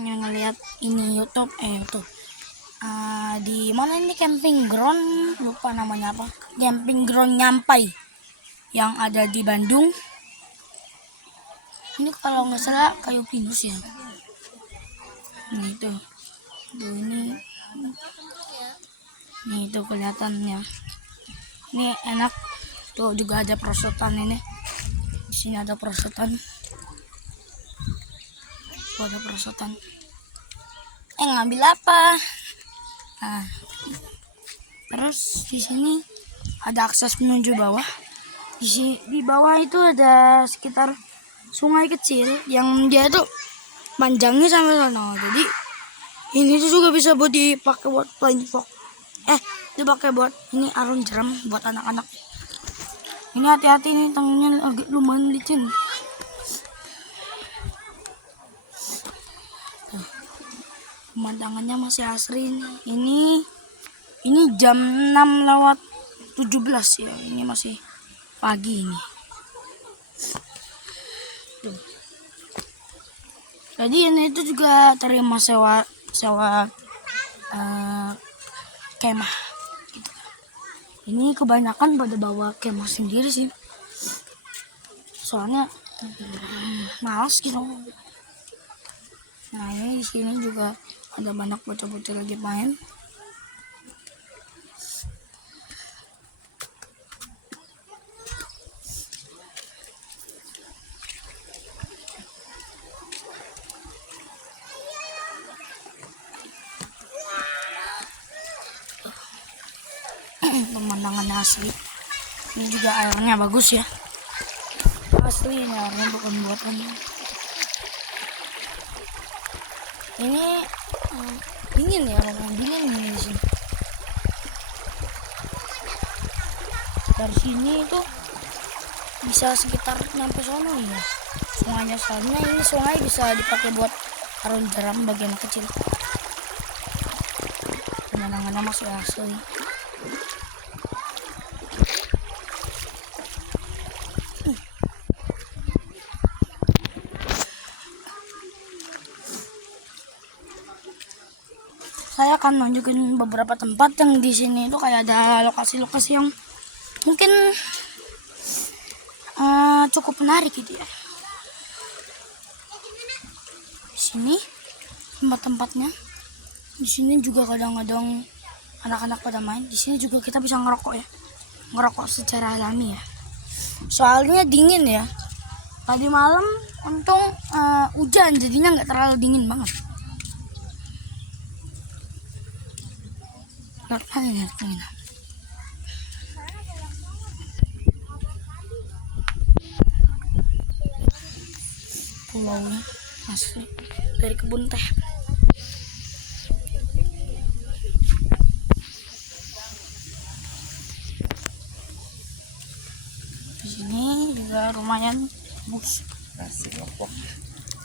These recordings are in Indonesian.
pengen ngeliat ini YouTube di mana ini camping ground, lupa namanya apa, camping ground Nyampai yang ada di Bandung. Ini kalau nggak salah kayu pinus ya. Ini tuh, ini tuh kelihatannya. Ini enak tuh, juga ada perosotan ini. Di sini ada perosotan. Tuh ada perosotan. Ngambil apa? Nah, terus di sini ada akses menuju bawah. Di bawah itu ada sekitar sungai kecil yang dia tuh panjangnya sampai sana. Jadi ini tuh juga bisa buat dipakai buat flying fox. Dipakai buat ini arung jeram buat anak-anak. Ini hati-hati nih, tangannya agak lumayan licin. Pemandangannya masih asri. Ini jam 6:17 ya. Ini masih pagi ini. Tuh. Jadi ini itu juga terima sewa kemah gitu. Ini kebanyakan pada bawa kemah sendiri sih. Soalnya malas gitu. Nah, ini di sini juga ada banyak bocah-bocah lagi main. Pemandangannya asli. Ini juga airnya bagus ya. Asli ini airnya, bukan buatan. Ini dingin ya, dingin ini di sini. Dari sini itu bisa sekitar sampai sono ya. Sungainya, soalnya ini sungai bisa dipakai buat arung jeram bagian kecil. Pemandangannya masih asli. Saya akan nunjukin beberapa tempat yang di sini itu kayak ada lokasi-lokasi yang mungkin cukup menarik gitu ya. Di sini tempat-tempatnya. Di sini juga kadang-kadang anak-anak pada main. Di sini juga kita bisa ngerokok ya. Ngerokok secara alami ya. Soalnya dingin ya. Tadi malam untung hujan, jadinya nggak terlalu dingin banget. Lihat ini. Pulaunya asli dari kebun teh. Di sini juga lumayan bagus. Nasi lompok.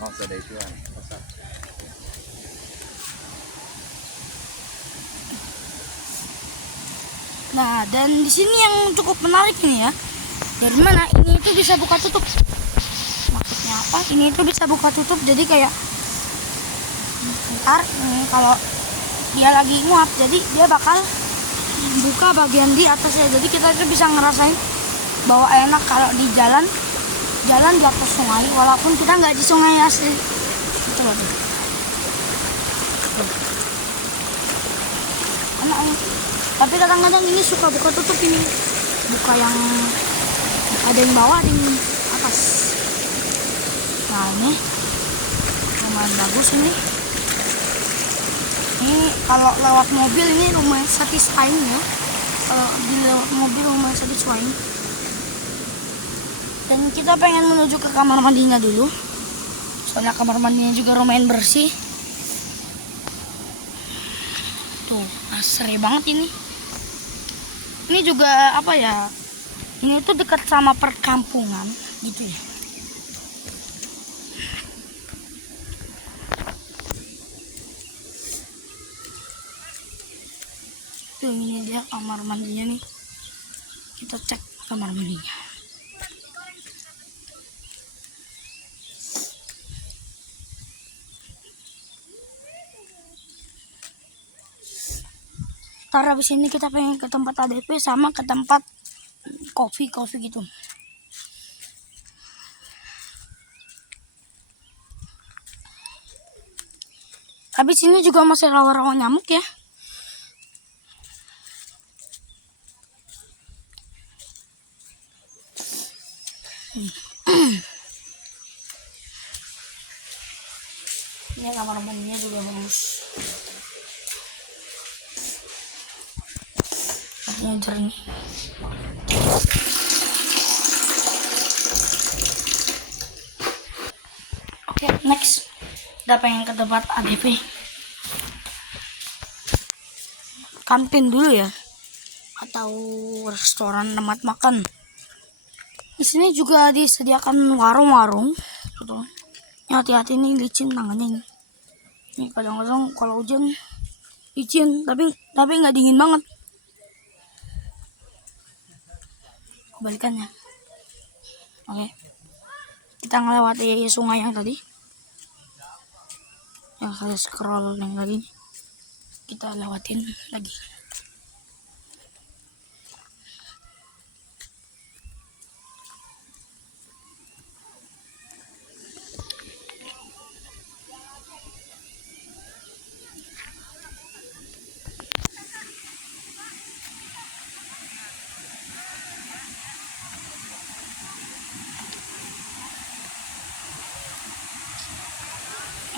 Oh, sudah itu kan. Nah, dan di sini yang cukup menarik nih ya. Dari mana? Ini itu bisa buka tutup. Maksudnya apa? Ini itu bisa buka tutup. Jadi kayak ntar kalau dia lagi nguap, jadi dia bakal buka bagian di atasnya. Jadi kita itu bisa ngerasain bahwa enak kalau di jalan di atas sungai, walaupun kita nggak di sungai asli. Itu loh. Enak. Tapi kadang-kadang ini suka buka tutup ini. Buka yang ada yang bawah, ada yang atas. Nah, ini lumayan bagus ini. Ini kalau lewat mobil ini lumayan satisfying ya. Kalau di lewat mobil lumayan satisfying. Dan kita pengen menuju ke kamar mandinya dulu. Soalnya kamar mandinya juga lumayan bersih. Tuh, asri banget ini. Ini juga apa ya? Ini tuh dekat sama perkampungan gitu ya. Tuh, ini dia kamar mandinya nih. Kita cek kamar mandinya. Ntar habis ini kita pengen ke tempat ADP sama ke tempat kopi gitu. Habis ini juga masih rawa-rawa nyamuk ya. Ini kamar mandinya juga bagus. Airnya jernih. Oke, next. Kita pengen ke tempat ADP. Kantin dulu ya. Atau restoran tempat makan. Di sini juga disediakan warung-warung. Gitu. Ya, hati-hati nih, licin tangannya ini. Ini kadang-kadang kalau hujan licin, tapi nggak dingin banget. Kebalikannya. Oke. Kita ngelewati sungai yang tadi. Yang saya scroll yang tadi. Kita lewatin lagi.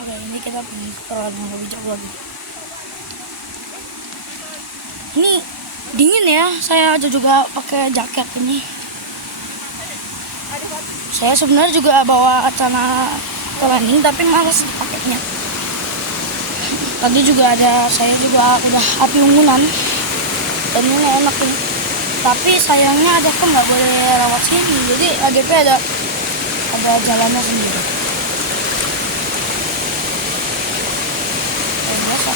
Oke, ini kita pergi ke yang lebih jauh lagi. Ini dingin ya, saya juga pakai jaket ini. Saya sebenarnya juga bawa celana training tapi malas dipakainya. Tadi juga saya juga udah api unggulan dan ini enak ini. Tapi sayangnya ADP nggak boleh rawat sini, jadi ADP ada jalannya sendiri. Biasa.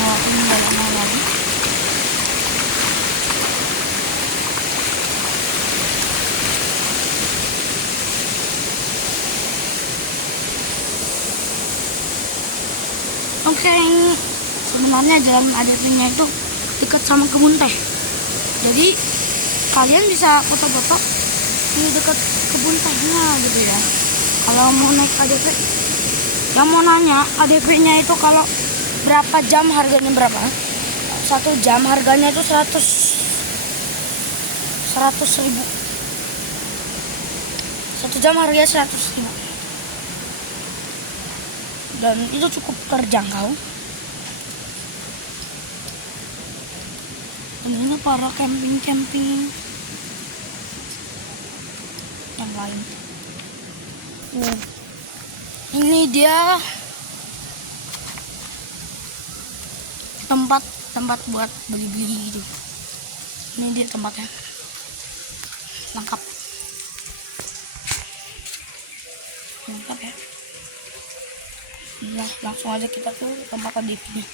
Ini jalannya lagi. Oke, ini sebenarnya jalan ADP-nya itu dekat sama kebun teh. Jadi kalian bisa foto-foto di dekat kebun tehnya gitu ya. Kalau mau naik ADP, yang mau nanya ADP-nya itu kalau berapa jam harganya berapa? 1 jam harganya itu 100.000. 1 jam harganya 100.000. Dan itu cukup terjangkau. Dan ini para camping yang lain. Ini dia tempat buat beli-beli gitu. Ini dia tempatnya, lengkap ya. Nah, langsung aja kita ke tempat ADP-nya.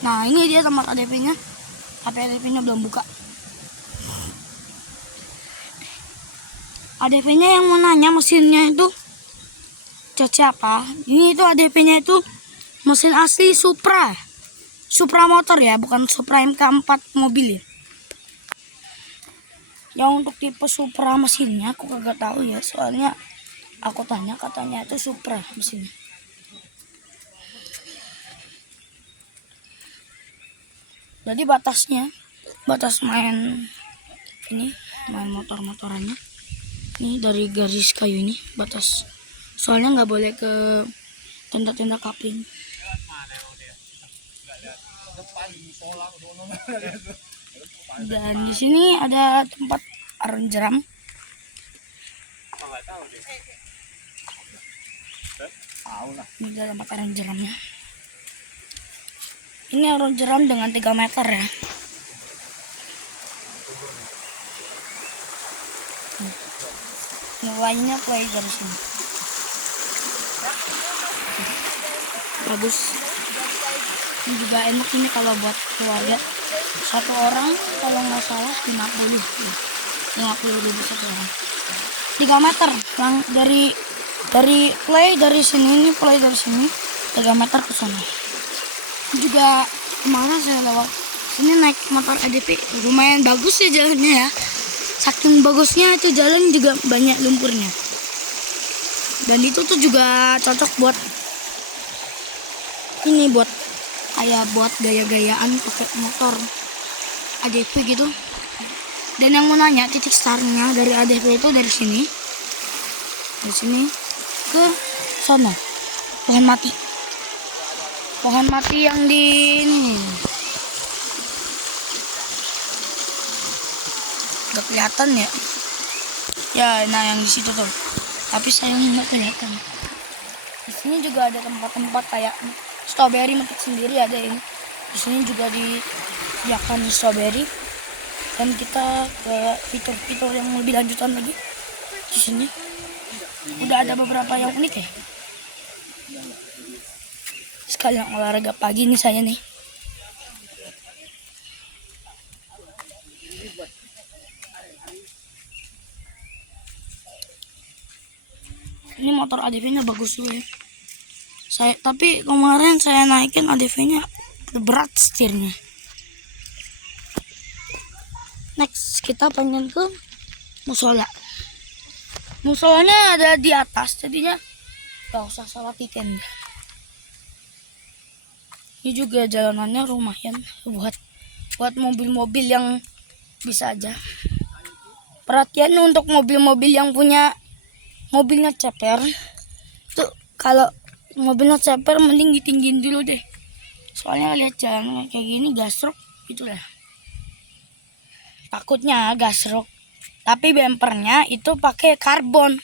Nah, ini dia tempat ADP-nya. Tapi ADP-nya belum buka. ADP-nya yang mau nanya mesinnya itu CC apa? Ini itu ADP-nya itu mesin asli Supra motor ya, bukan Supra MK4 mobil ya. Yang untuk tipe Supra mesinnya aku kagak tahu ya, soalnya aku tanya katanya itu Supra mesinnya. Jadi batas main motor-motorannya ini dari garis kayu ini batas, soalnya nggak boleh ke tenda-tenda kapling. Dan di sini ada tempat aron jeram. Ini ada tempat aron jeramnya. Ini aron jeram dengan 3 meter ya. Nilainya play garis ini. Bagus. Ini juga enak ini kalau buat keluarga. 1 orang kalau nggak salah 50. 50.000 satu orang. 3 meter yang dari play dari sini 3 meter ke sana. Juga kemarin saya lewat sini naik motor ADV, lumayan bagus ya jalannya ya. Saking bagusnya itu jalan juga banyak lumpurnya. Dan itu tuh juga cocok buat ini, buat kayak buat gaya-gayaan pakai motor ADV gitu. Dan yang mau nanya, titik startnya dari ADV itu dari sini ke sana, pohon mati yang di ini nggak kelihatan ya. Nah yang di situ tuh, tapi sayang nggak kelihatan. Di sini juga ada tempat-tempat kayak strawberry metik sendiri, ada ini. Di sini juga disediakan strawberry. Dan kita ke fitur-fitur yang lebih lanjutan lagi. Di sini udah ada beberapa yang unik ya. Sekalian olahraga pagi nih saya nih. Ini motor ADV-nya bagus juga ya. Tapi kemarin saya naikin ADV-nya berat setirnya. Next kita pengen ke musola. Musolanya ada di atas, jadinya gak usah salah weekend. Ini juga jalanannya lumayan buat mobil-mobil yang bisa aja. Perhatian untuk mobil-mobil yang punya mobilnya ceper. Tuh kalau mobilnya ceper mending ditinggiin dulu deh. Soalnya lihat jalan kayak gini gasruk gitu lah. Takutnya gasruk. Tapi bempernya itu pakai karbon.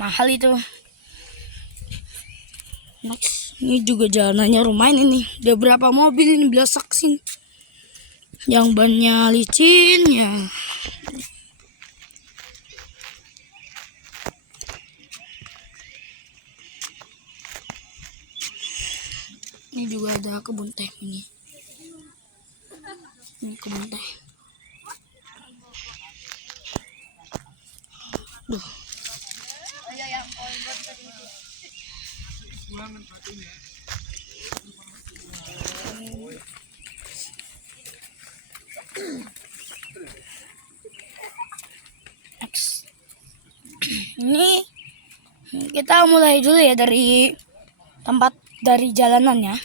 Mahal itu. Next, ini juga jalanannya lumayan ini. Ada berapa mobil ini belasak sini. Yang bannya licin ya. Ini juga ada kebun teh ini. Ini kebun teh. Duh. Next. Ini kita mulai dulu ya dari jalanannya.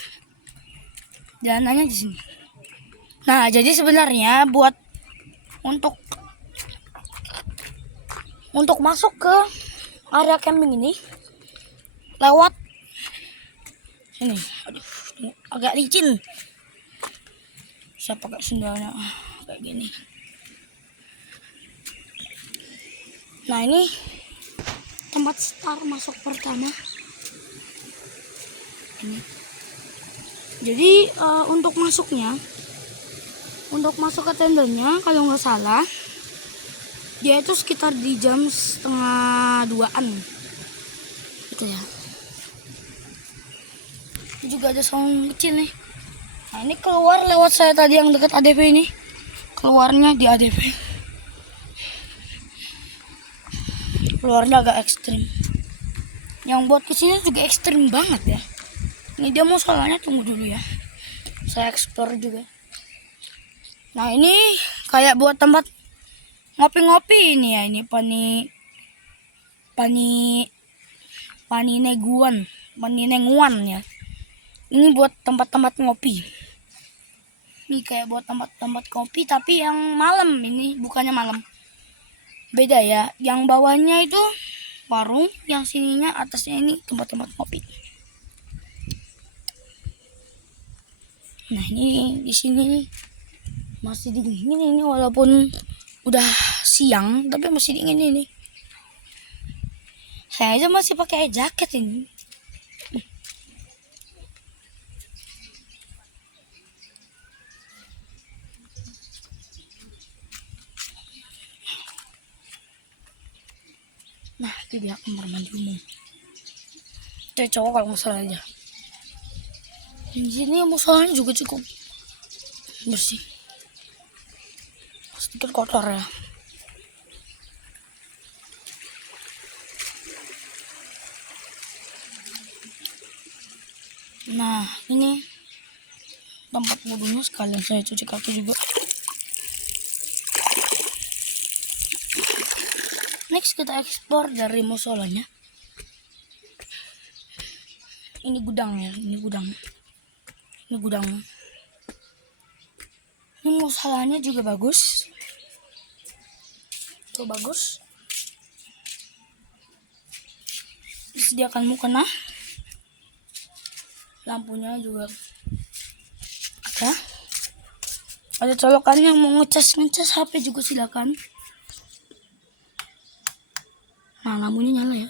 Jalanannya di sini. Nah, jadi sebenarnya untuk masuk ke area camping ini lewat sini. Aduh, agak licin. Saya pakai sendalnya kayak gini. Nah, ini tempat start masuk pertama. Ini. Jadi untuk masuk ke tendanya kalau nggak salah dia itu sekitar di jam 1:30-an gitu ya. Ini juga ada saung kecil nih. Nah, ini keluar lewat saya tadi yang dekat ADV ini. Keluarnya di ADV. Keluarnya agak ekstrim. Yang buat kesini juga ekstrim banget ya. Ini dia musolanya, tunggu dulu ya. Saya explore juga. Nah, ini kayak buat tempat ngopi-ngopi ini ya. Ini paninenguan ya. Ini buat tempat-tempat ngopi. Ini kayak buat tempat-tempat kopi tapi yang malam, ini bukannya malam. Beda ya. Yang bawahnya itu warung, yang sininya atasnya ini tempat-tempat kopi. Nah, ini di sini masih dingin ini walaupun udah siang tapi masih dingin ini. Saya aja masih pakai jaket ini. Nah, itu dia kamar mandi umum. Cowok kalau nggak salah aja. Di sini musolanya juga cukup bersih. Sedikit kotor ya. Nah, ini tempat wudhunya, sekalian saya cuci kaki juga. Next kita eksplor dari musolanya. Ini gudangnya, ini gudang. Ini musolanya juga bagus. Tuh bagus. Disediakan mukena. Lampunya juga ada. Ada colokan yang mau ngecas HP juga silakan. Nah, lampunya nyala ya.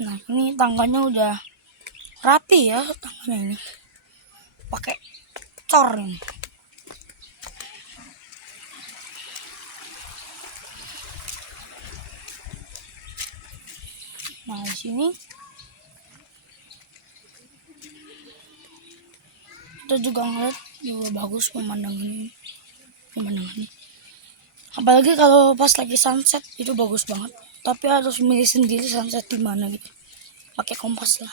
Nah, ini tangganya udah rapi ya, tangganya ini. Pakai cor ini. Nah, di sini kita juga ngeliat juga bagus pemandangannya. Apalagi kalau pas lagi sunset itu bagus banget. Tapi harus milih sendiri sunset di mana gitu. Pakai kompas lah.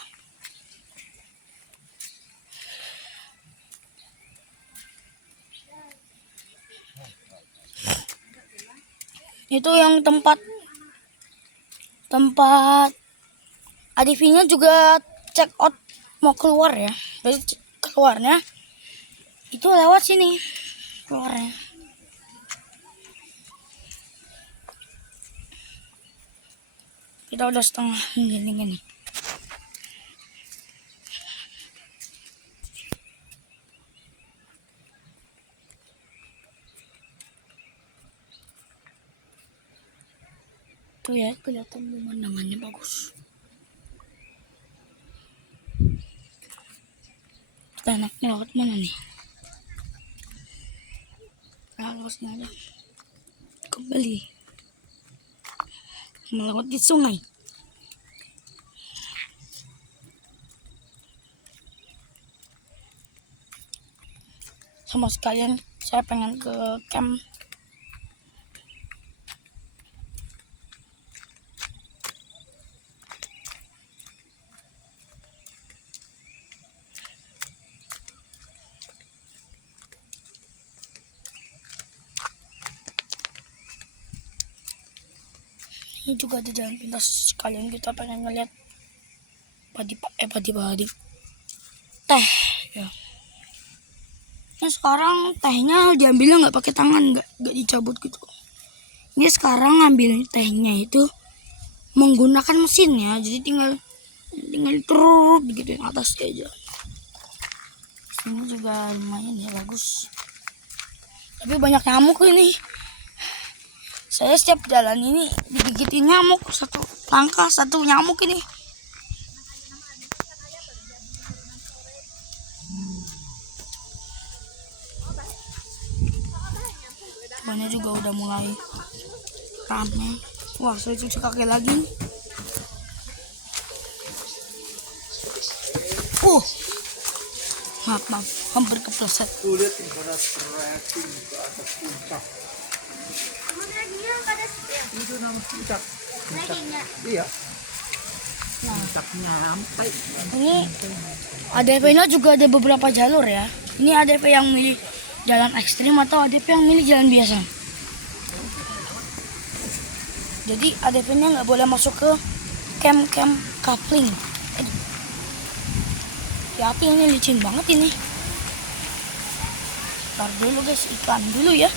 Itu yang tempat ADV-nya juga check out mau keluar ya. Jadi keluarnya itu lewat sini keluarnya. Kita udah setengah gini. Tuh ya, kelihatan pemandangannya bagus. Kita enaknya lewat mana nih? Nah, lewat sini aja. Kembali. Melewati sungai. Sama sekalian saya pengen ke camp. Ini juga ada jalan pintas, sekalian kita pengen ngeliat padi teh ya. Nah, sekarang tehnya diambilnya nggak pakai tangan, nggak dicabut gitu. Ini sekarang ngambil tehnya itu menggunakan mesin ya, jadi tinggal turut gitu atas aja. Ini juga lumayan ya, bagus. Tapi banyak nyamuk ini. Saya setiap jalan ini digigitin nyamuk, satu langkah satu nyamuk ini. Banyak juga udah mulai ramai. Wah, saya cuci kaki lagi. Maaf, hampir kepleset. Sulit ibarat trekking ke atas puncak. Itu nama puncak. Iya. Puncaknya sampai. Ini ADV-nya juga ada beberapa jalur ya. Ini ADV yang milih jalan ekstrim atau ADV yang milih jalan biasa. Jadi ADV-nya nggak boleh masuk ke camp coupling. Ya, api ini licin banget ini. Ntar dulu guys, ikan dulu ya.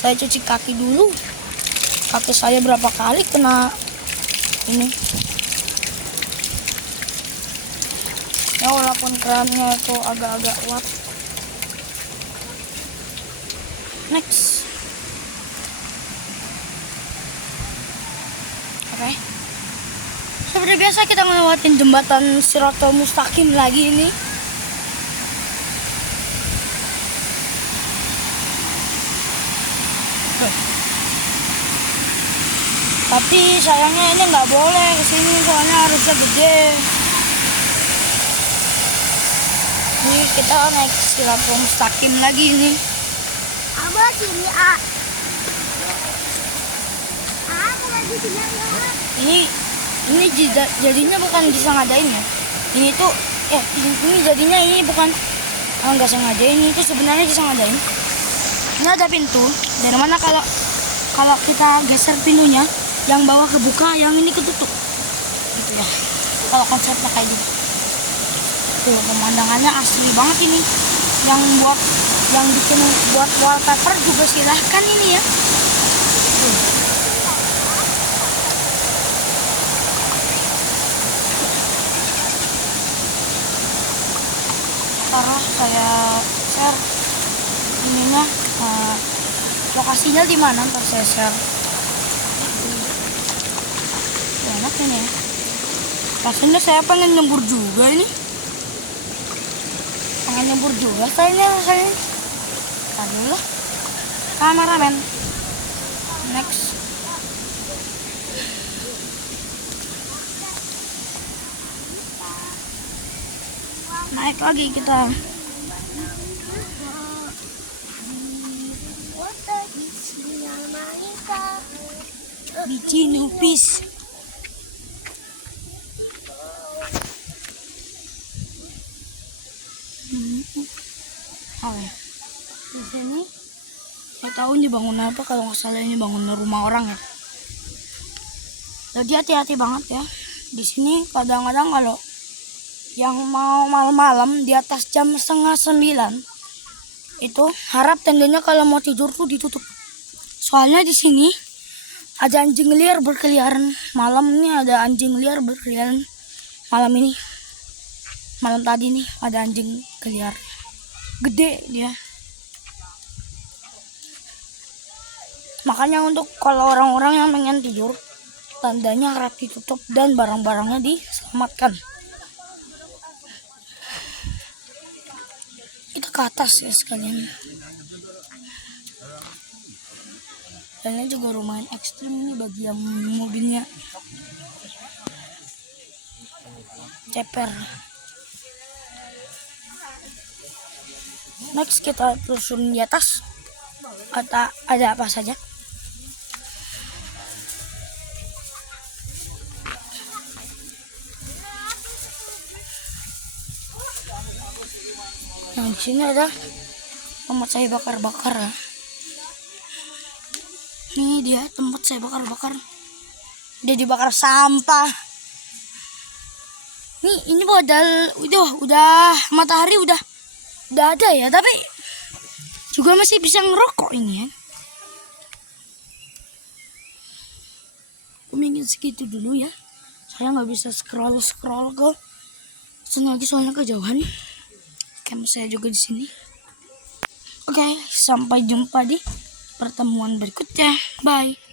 Saya cuci kaki dulu. Kaki saya berapa kali kena ini. Ya, walaupun kerannya itu agak-agak uap. Next. Oke. Seperti biasa kita ngelewatin jembatan Shiratal Mustaqim lagi ini. Tapi sayangnya ini nggak boleh kesini, soalnya harusnya gede. Ini kita naik Shiratal Mustaqim lagi ini. Abah sini, A. Jadinya bukan disengadain ya. Ini tuh ini jadinya ini bukan nggak sengaja, ini tuh sebenarnya disengadain. Ini ada pintu. Dari mana kalau kita geser pintunya, yang bawah kebuka, yang ini ketutup. Gitu ya. Kalau konsepnya kayak gitu. Tuh pemandangannya asli banget ini. Yang bikin buat wallpaper juga silahkan ini ya. Tuh. Karena saya share ininya lokasinya di mana, ntar saya share. Enak ini ya. Rasanya saya pengen nyembur juga ini. Pengen nyembur juga kayaknya rasanya. Aduh lah. Kameramen. Next. Naik lagi kita. Biji nupis. Oke. Di sini saya tahu ini bangun apa, kalau nggak salah ini bangun rumah orang ya. Jadi hati-hati banget ya. Di sini kadang-kadang kalau yang mau malam-malam di atas jam 8:30 itu harap tendanya kalau mau tidur tuh ditutup. Soalnya di sini ada anjing liar berkeliaran malam. Ini ada anjing liar berkeliaran malam ini. Malam tadi nih ada anjing liar gede dia. Makanya untuk kalau orang-orang yang pengen tidur, tandanya harap ditutup dan barang-barangnya diselamatkan. Kita ke atas ya sekalian. Dan ini juga lumayan ekstrim nih bagi yang mobilnya ceper. Next kita telusuri di atas. Ada apa saja? Nah, di sini ada tempat saya bakar-bakar ya. Ini dia tempat saya bakar-bakar. Dia dibakar sampah. Ini modal udah matahari udah ada ya, tapi juga masih bisa ngerokok ini ya. Aku ingin segitu dulu ya. Saya nggak bisa scroll ke sana lagi soalnya kejauhan. Kamera saya juga di sini. Oke, sampai jumpa di pertemuan berikutnya. Bye.